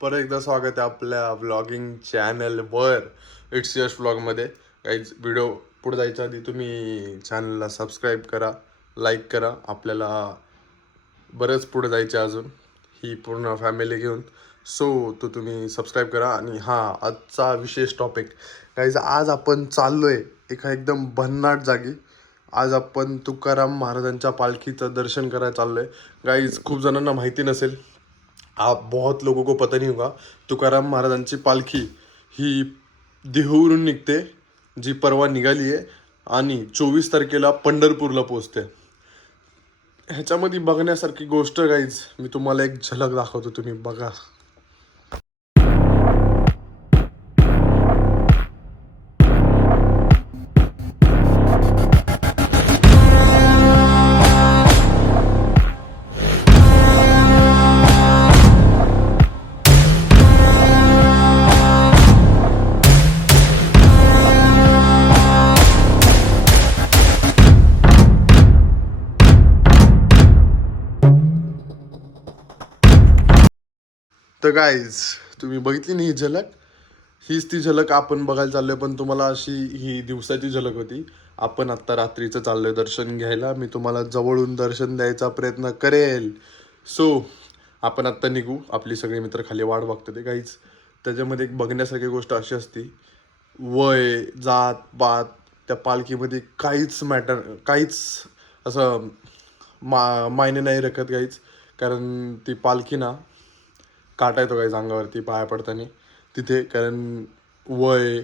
परत एकदा स्वागत आहे आपल्या व्लॉगिंग चॅनलवर. इट्स यश व्लॉगमध्ये. काहीच व्हिडिओ पुढे जायच्या आधी तुम्ही चॅनलला सबस्क्राईब करा, लाईक करा. आपल्याला बरंच पुढे जायचं अजून ही पूर्ण फॅमिली घेऊन. तो तुम्ही सबस्क्राईब करा. आणि आजचा विशेष टॉपिक काहीच, आज आपण चाललोय एका एकदम भन्नाट जागी. आज आपण तुकाराम महाराजांच्या पालखीचं दर्शन करायला चाललोय. गाईज, खूप जणांना माहिती नसेल, आप बहुत लोगों को पता नहीं होगा, तुकाराम महाराजांची पालखी ही देहूवरून निघते, जी परवा निघाली आहे आणि 24 तारखेला पंढरपूरला पोचते. ह्याच्यामध्ये बघण्यासारखी गोष्ट गाईज, मी तुम्हाला एक झलक दाखवतो, तुम्ही बघा. तर गाईज, तुम्ही बघितली नाही ही झलक? हीच ती झलक आपण बघायला चाललोय. पण तुम्हाला अशी ही दिवसाची झलक होती. आपण आत्ता रात्रीचं चाललोय दर्शन घ्यायला. मी तुम्हाला जवळून दर्शन द्यायचा प्रयत्न करेल. आपण आत्ता निघू. आपली सगळे मित्र खाली वाट बघतो ते. गाईज, त्याच्यामध्ये एक बघण्यासारखी गोष्ट अशी असती, वय, जात पात त्या पालखीमध्ये काहीच असं मायने नाही रखत गाईच. कारण ती पालखी ना, काटा येतो काही अंगावरती पाया पडताना तिथे. कारण वय,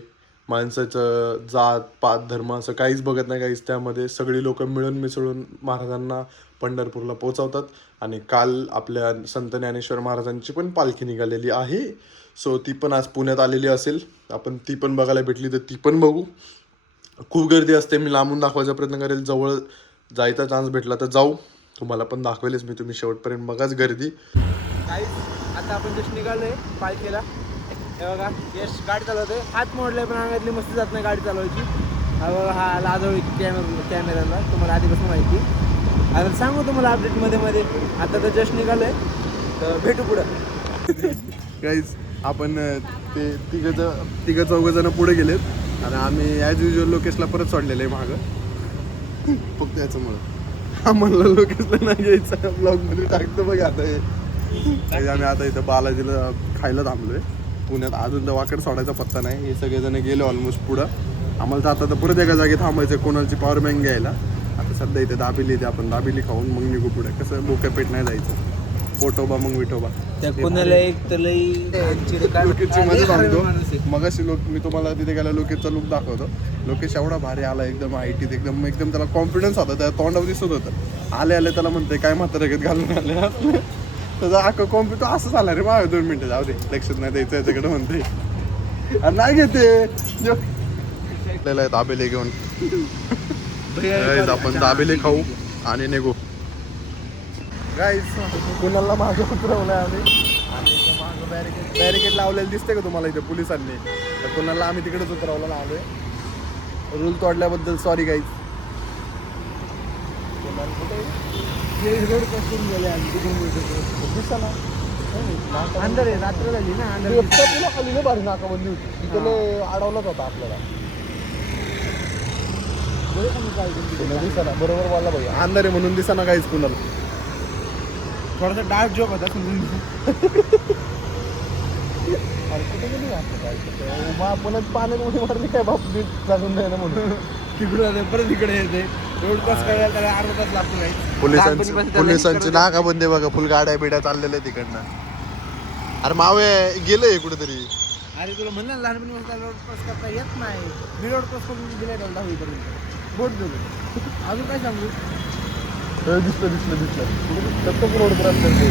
माणसाचं जात पात धर्म असं काहीच बघत नाही काहीच. त्यामध्ये सगळी लोक मिळून मिसळून महाराजांना पंढरपूरला पोहोचवतात. आणि काल आपल्या संत ज्ञानेश्वर महाराजांची पण पालखी निघालेली आहे. ती पण आज पुण्यात आलेली असेल. आपण ती पण बघायला भेटली तर ती पण बघू. खूप गर्दी असते. मी लांबून दाखवायचा प्रयत्न करेल. जवळ जायचा चान्स भेटला तर जाऊ. तुम्हाला पण दाखवेलच मी. तुम्ही शेवटपर्यंत बघाच गर्दी. आता आपण जस्ट निघालोय पालखीला. हे बघा, यश गाडी चालवतोय. हात मोडलाय पण अंगातली मस्ती जात नाही गाडी चालवायची. हा बघा, हा लाजोळी कॅमेराला तुम्हाला आधीपासून माहिती. आता सांगू तुम्हाला अपडेटमध्ये मध्ये. आता तर जस्ट निघालोय, तर भेटू पुढं. गाईज, आपण ते तिघं चौघं पुढे गेलेत आणि आम्ही ॲज युजल लोकेशला परत सोडलेलं आहे मागं. फक्त याच्यामुळं आम्हाला लोकेशला नाही घ्यायचं. ब्लॉगमध्ये टाकतो बघ. आता आम्ही आता इथं बालाजीला खायला थांबलोय पुण्यात. अजून तर वाकड सोडायचा पत्ता नाही. हे सगळेजण गेले ऑलमोस्ट पुढं. आम्हाला तर आता तर परत एका जागी थांबायचं कोणाची पॉवर बँक घ्यायला. आता सध्या इथे दाबेली येते. आपण दाबेली खाऊन मग निघू पुढे. कसं बोक्यापेट नाही जायचं. पोटोबा मग विठोबा. त्या पुण्याला एक तर लोकेशची मजा सांगतो. मग अशी मी तुम्हाला तिथे गेला लोकेशचा लुक दाखवतो. लोकेश एवढा भारी आला, एकदम आयटीत एकदम त्याला कॉन्फिडन्स होता. त्या तोंडावर दिसत होतं. आले त्याला म्हणते काय म्हातारगत घालून आले. त्याचा अख्खा कॉम्प्युटर असं झाला रे. माझ्या 2 मिनिटं जाऊ दे, लक्षात नाही द्यायचं याच्याकडे म्हणते. नाही घेते दाबेले घेऊन. आपण दाबेले खाऊ आणि निघू. गाईज, कुणाला मागं उतरवलंय आम्ही आणि मागं बॅरिकेड लावलेलं दिसते का तुम्हाला इथे पोलिसांनी. तर कुणाला आम्ही तिकडेच उतरवलं लावलोय. रूल तोडल्याबद्दल सॉरी गाईज. रोड करून गेले अंदर आहे. रात्र झाली ना, तुला खाली नाही भारी नाकाबंदी होती. तिथे अडवलाच होता आपल्याला. दिसाना बरोबर बोलला भाई. अंधार आहे म्हणून दिसाना काहीच कुणाला. थोडासा डार्क जोक होता. पुण्यात पाण्यात उडी मारली काय बाप जागून द्यायला म्हणून तिकडून परत इकडे येते. रोड क्रॉस करायला त्याला अर्धा तास लागतो. नाही पोलिसांची नाकाबंदी बघा. फुल गाड्या बिड्या चाललेल्या तिकडनं. अरे मावे गेलंय कुठेतरी. अरे तुला म्हणलं लहानपणी मला रोड क्रॉस करता येत नाही. मी रोड क्रॉस करून दिलाय 10वीपर्यंत. बोट देतो. अजून काय सांगू. दिसलं रोड क्रॉस करते.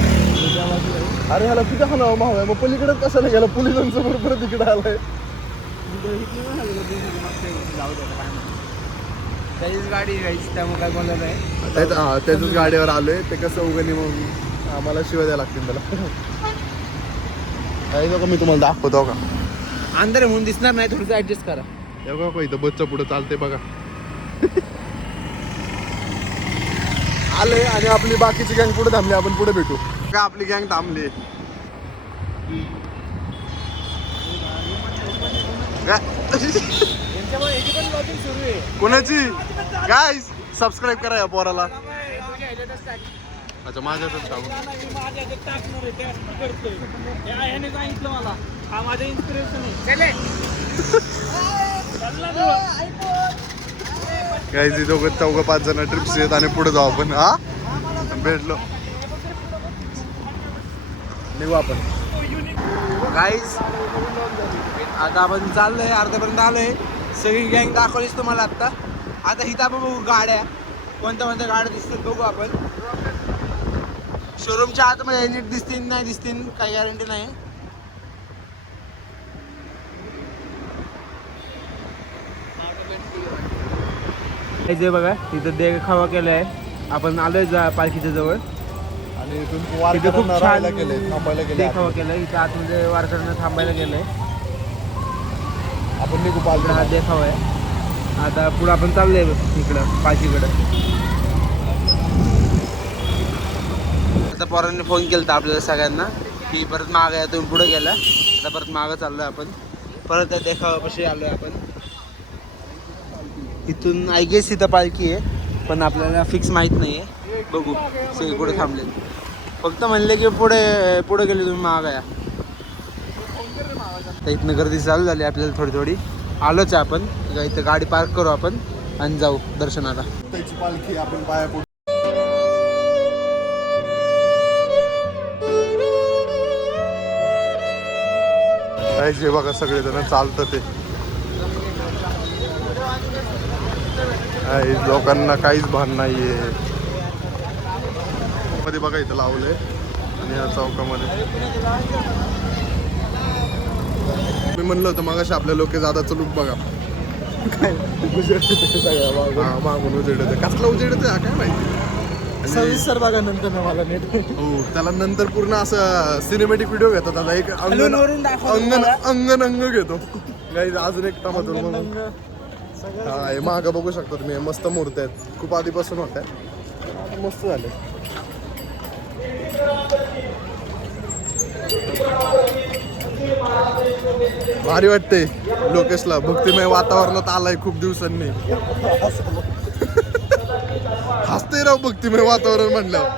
अरे ह्याला कुठे हाणावं मावया. मग पलीकडे कशाला गेला. पोलिसांचं बरोबर तिकडे आलाय. त्याचीच गाडी घ्यायची, त्यामुळे काय बोललं नाही. त्याच्याच गाडीवर आलोय. ते कसं उगणी मग आम्हाला शिवाय द्यायला लागतील त्याला. बघा, मी तुम्हाला दाखवतो का. अंदर म्हणून दिसणार नाही. थोडंसं ऍडजस्ट करा. हे बघा, इथं बसचं पुढे चालते बघा. आले आणि आपली बाकीची गँग पुढे थांबली. आपण पुढे भेटू का. आपली गँग थांबली. यांच्यामुळे ह्याची पण लॉजिक सुरू आहे. कोणाची काय सबस्क्राईब करा या पोराला. अच्छा माझ्यातच का सांगितलं मला हा माझं इन्स्पिरेशन आहे. गाईज दोघं 4-5 जण ट्रिप्स येत आणि पुढे जाऊ आपण. हा भेटलो निघू आपण. गाईज आता आपण चाललोय अर्ध्यापर्यंत आलोय. सगळी गँग दाखवलीच तुम्हाला आता. आता इथं आपण बघू गाड्या कोणत्या कोणत्या गाड्या दिसतील बघू आपण. शोरूमच्या आतमध्ये नीट दिसतील नाही दिसतील काही गॅरंटी नाही. जे बघा इथं देखावा केलाय. आपण आलोय पालखीच्या जवळ आणि इथून इथं खूप छान थांबायला गेले देखावा केलाय. इथं आतमध्ये वारकऱ्यांना थांबायला गेलंय. आपण निघू इकडं हा देखावा आहे. आता पुढं आपण चाललोय इकडं पालखीकडं. आता पोरांनी फोन केला आपल्याला सगळ्यांना की परत मागं या तुम्ही पुढे गेला. आता परत मागं चाललोय आपण. परत त्या देखावापाशी आलोय आपण. इथून आय गेस इथं पालखी आहे पण आपल्याला फिक्स माहीत नाही आहे. बघू सगळे कुठे थांबले. फक्त म्हणले की पुढे पुढे गेले तुम्ही मागं या. तर इथनं गर्दी चालू झाली आपल्याला थोडी थोडी. आलोच आहे आपण. इथं गाडी पार्क करू आपण आणि जाऊ दर्शनाला. त्याची पालखी आपण पाया पडू. जे बघा सगळेजण चालतं ते. लोकांना काहीच भान नाहीये. मध्ये बघा इथं लावलंय आणि या चौकामध्ये मी म्हणलं होतं मगाशी आपल्या लोक जादाचं लुक बघा. काय मागून उजेडत कसला उजेडत काय माहिती. सविस्तर बघा नंतर मला नेट. हो त्याला नंतर पूर्ण असं सिनेमॅटिक व्हिडिओ घेतात. आता एक अंगण घेतो काही अजून एक टमाटो म्हणून. हा हे मागं बघू शकता तुम्ही. मस्त मूर्ती आहेत. खूप आधीपासून होत आहेत. मस्त झाले. भारी वाटते लोकेशला. भक्तिमय वातावरणात आलाय खूप दिवसांनी. हसते राव भक्तिमय वातावरण म्हणलं.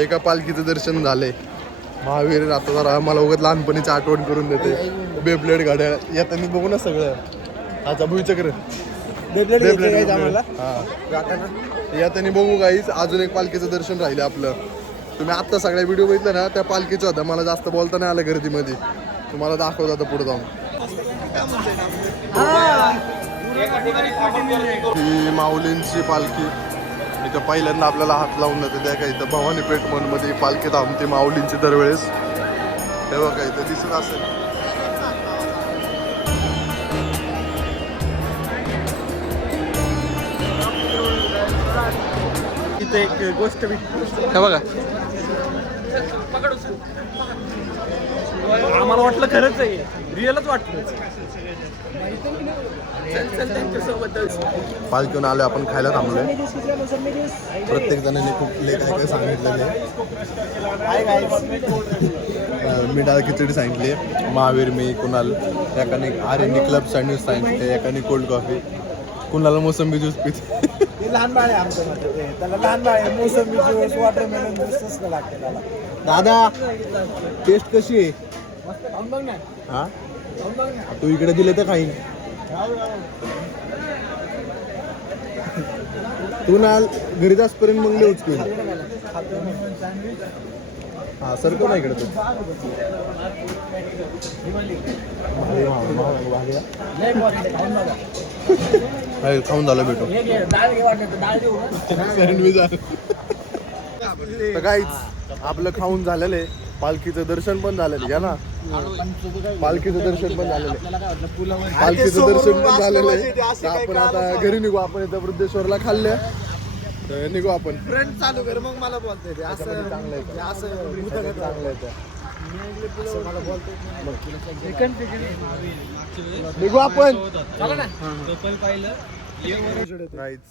एका पालखीचं दर्शन झालंय. महावीर आता जरा मला उगत लहानपणीची आठवण करून देते. बेब्लेड गाड्या येताना बघू ना सगळं. आता भुईचक्र येताना बघू काहीच. अजून एक पालखीचं दर्शन राहिलं आपलं. तुम्ही आत्ता सगळ्या व्हिडिओ बघितलं ना त्या पालखीचं होता. मला जास्त बोलता नाही आलं गर्दीमध्ये. तुम्हाला दाखवत आता पुढे जाऊन. ही माऊलींची पालखी इथं पहिल्यांदा आपल्याला हात लावून जाते. त्या काय इथं भवानी पेठ मध्ये पालखी थांबते माऊलींची दरवेळेस. हे बघा इथं दिसत असेल. इथं एक गोष्ट हे बघा आम्हाला वाटलं खरंच आहे. रिअलच वाटलं. पालखीहून आलो आपण खायला थांबलोय. प्रत्येक जणांनी खूप काय काय सांगितलेलं आहे. मी डाळ खिचडी सांगितली. महावीर मी कुणाल एकाने R&D क्लब सँडविच सांगितले. एकाने कोल्ड कॉफी. कुणाला मोसंबी ज्यूस पिते. लहान बाळ आहे आमच्या मध्ये. त्याला लहान बाळ आहे. मोसंबी ज्यूस वॉटरमेलन ज्यूस लागते त्याला. दादा टेस्ट कशी आहे. बघ ना. हा तू इकडे दिले तर खाईन. तू ना घरी जासपर्यंत मग लिहूच पिऊ. हा सरको ना इकडे तू. खाऊन झालं भेटू. तर काहीच आपलं खाऊन झालेलं आहे. पालखीचं दर्शन पण झालेलं आहे, घ्या ना. पालखीचं दर्शन पण झालेलं आहे. पालखीचं दर्शन पण झालेलं आहे. तर आपण आता घरी निघू. आपण इथं वृद्धेश्वरला खाल्लं तर निघू आपण. फ्रेंड चालू कर मग मला बोलतोय ते असं चांगलं आहे असं चांगलं आहे. निघू आपण. Guys,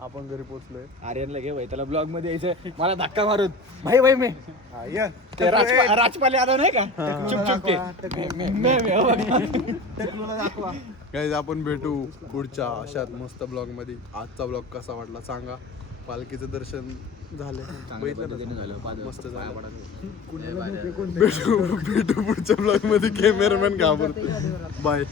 आपण घरी पोहोचलोय. आर्यनला घे भाई, त्याला ब्लॉग मध्ये यायचं, मला धक्का मारून भाई भाई मी ते राजपाल यादव नाही का चुप चुप Guys, आपण भेटू पुढच्या अशात मस्त ब्लॉग मध्ये. आजचा ब्लॉग कसा वाटला सांगा. पालखीचं दर्शन झालं, मस्त झालं. भेटू पुढच्या ब्लॉग मध्ये. कॅमेरामॅन घाबरतो. बाय.